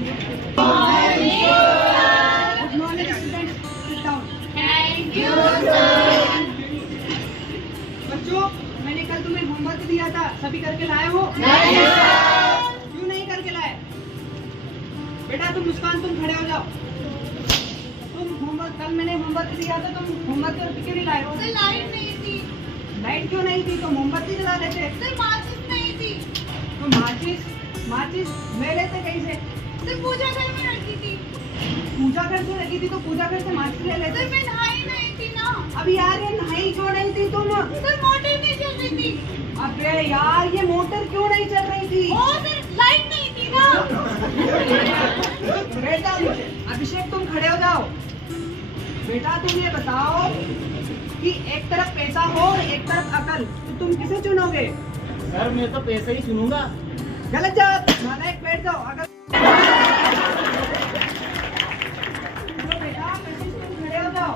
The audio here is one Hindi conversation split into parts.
Good morning students, sit down. Thank you sir. बच्चों, मैंने कल तुम्हें होमवर्क दिया था, सभी करके लाए हो? नहीं सर। क्यों नहीं करके लाए? बेटा तुम मुस्कान, तुम खड़े हो जाओ। तुम होमवर्क, कल मैंने होमवर्क दिया था, तुम होमवर्क क्यों नहीं लाए हो? सर लाइट नहीं थी। लाइट क्यों नहीं थी? तो मोमबत्ती जला लेते। सर माचिस नहीं थी। तो माचिस मैं लेते कैसे? सर पूजा घर में रखी थी। पूजा घर से लगी थी तो पूजा घर से माचिस ले लेते। सर मैं नहाई नहीं थी ना। अभी यार ये नहाई क्यों नहीं थी तुम? सर मोटर नहीं चल रही थी। अबे यार ये मोटर क्यों नहीं चल रही थी? ओ सर लाइट नहीं थी ना। बेटा अभिषेक तुम खड़े हो जाओ। बेटा तुम ये बताओ कि एक तरफ पैसा हो और एक तरफ अकल, तो तुम किसे चुनोगे? सर मैं तो पैसे ही चुनूंगा। गलत जवाब। नालायक, बैठ जाओ। अगर तो बेटा कशिश तुम खड़े हो जाओ।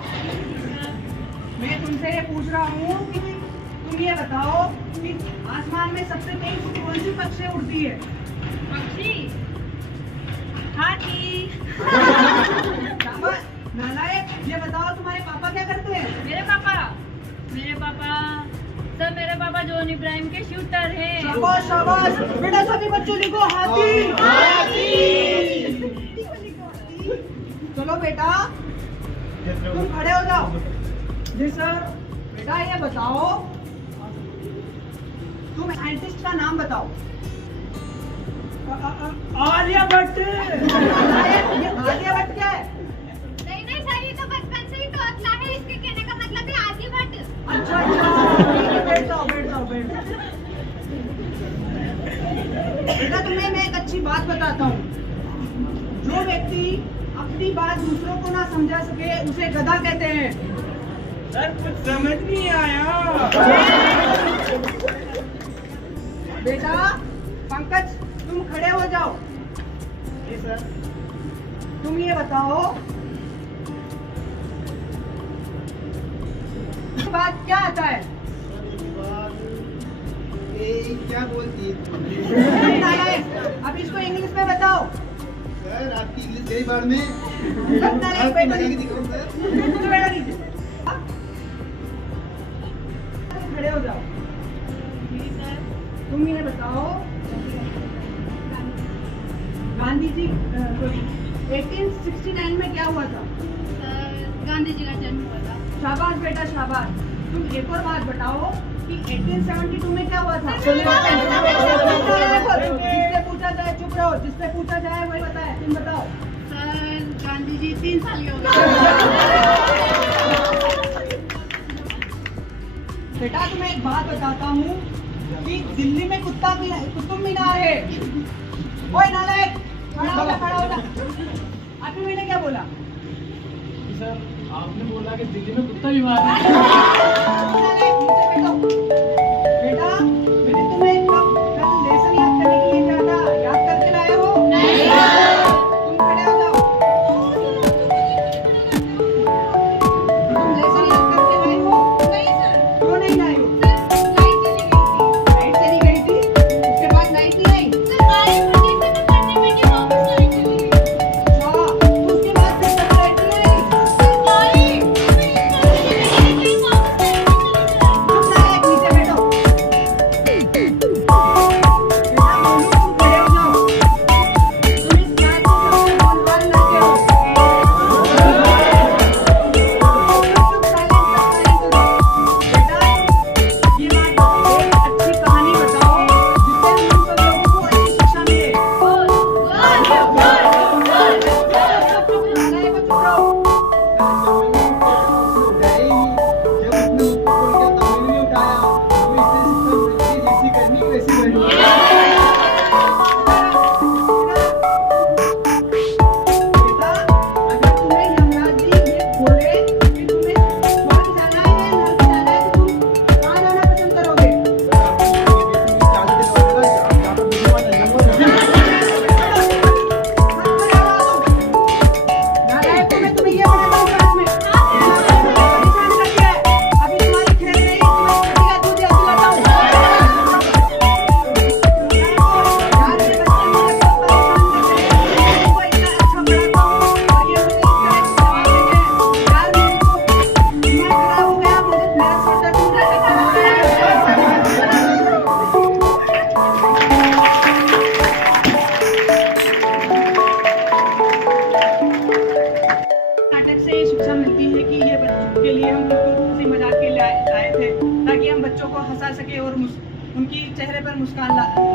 मैं तुमसे ये पूछ रहा हूँ कि तुम ये बताओ कि आसमान में सबसे तेज कौन सी पक्षी उड़ती है? पक्षी हाथी। शाबाश। नालायक, ये बताओ तुम्हारे पापा क्या करते हैं? मेरे पापा सर मेरे पापा जॉन इब्राहिम के शूटर हैं। शाबाश शाबाश। बेटा सभी बच्चों लिखो हाथी। चलो बेटा तुम खड़े हो जाओ। जी सर। बेटा ये बताओ, तुम साइंटिस्ट का नाम बताओ। आर्यभट्ट। आर्यभट्ट क्या है? नहीं सर ये तो बचपन से ही टोटला है, इसके कहने का मतलब है आर्यभट्ट। अच्छा अच्छा, बैठ जाओ। बेटा तुम्हें मैं एक अच्छी बात बताता हूँ। जो व्यक्ति अपनी बात दूसरों को ना समझा सके उसे गधा कहते हैं। सर कुछ समझ नहीं आया। बेटा पंकज तुम खड़े हो जाओ। जी सर। तुम ये बताओ बात क्या आता है? क्या बोलती है? अब इसको इंग्लिश में बताओ। सर आपकी इंग्लिश कई बार में दिखाओ सर। खड़े हो जाओ। तुम ये बताओ गांधी जी 1869 में क्या हुआ था? गांधी जी का जन्म हुआ था। शाबाश बेटा शाबाश। तुम एक और बात बताओ कि 1872 में क्या हुआ था? जिससे पूछा जाए चुप रहो, जिससे पूछा जाए वही बताए। तुम बताओ। सर गांधी जी 3 साल के हो गए। बेटा तुम्हें एक बात बताता हूँ कि दिल्ली में कुतुब मीनार है। ओए नालायक, खड़ा हो जा। अभी मैंने क्या बोला? सर आपने बोला कि दिल्ली में कुत्ता बीमार है। बेटा मैंने तुम्हें कल लेसन याद करने के लिए कहा था, याद करके लाए हो? नहीं। तुम खड़े हो जाओ। तुम लेसन याद करके लाए हो? नहीं सर। क्यों नहीं लाए हो? लाइट चली गई थी। लाइट चली गई थी, उसके बाद लाइट नहीं आई। सर गाड़ी पर जैसे मैं पढ़ने बैठी वापस लाइट चली गई। अच्छा, तो उसके बाद फिर लाइट नहीं आई। सर गाड़ी वापस लाइट चली गई।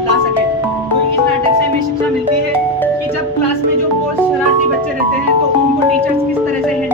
ला सके। तो इस नाटक से हमें शिक्षा मिलती है कि जब क्लास में जो बहुत शरारती बच्चे रहते हैं तो उनको टीचर्स किस तरह से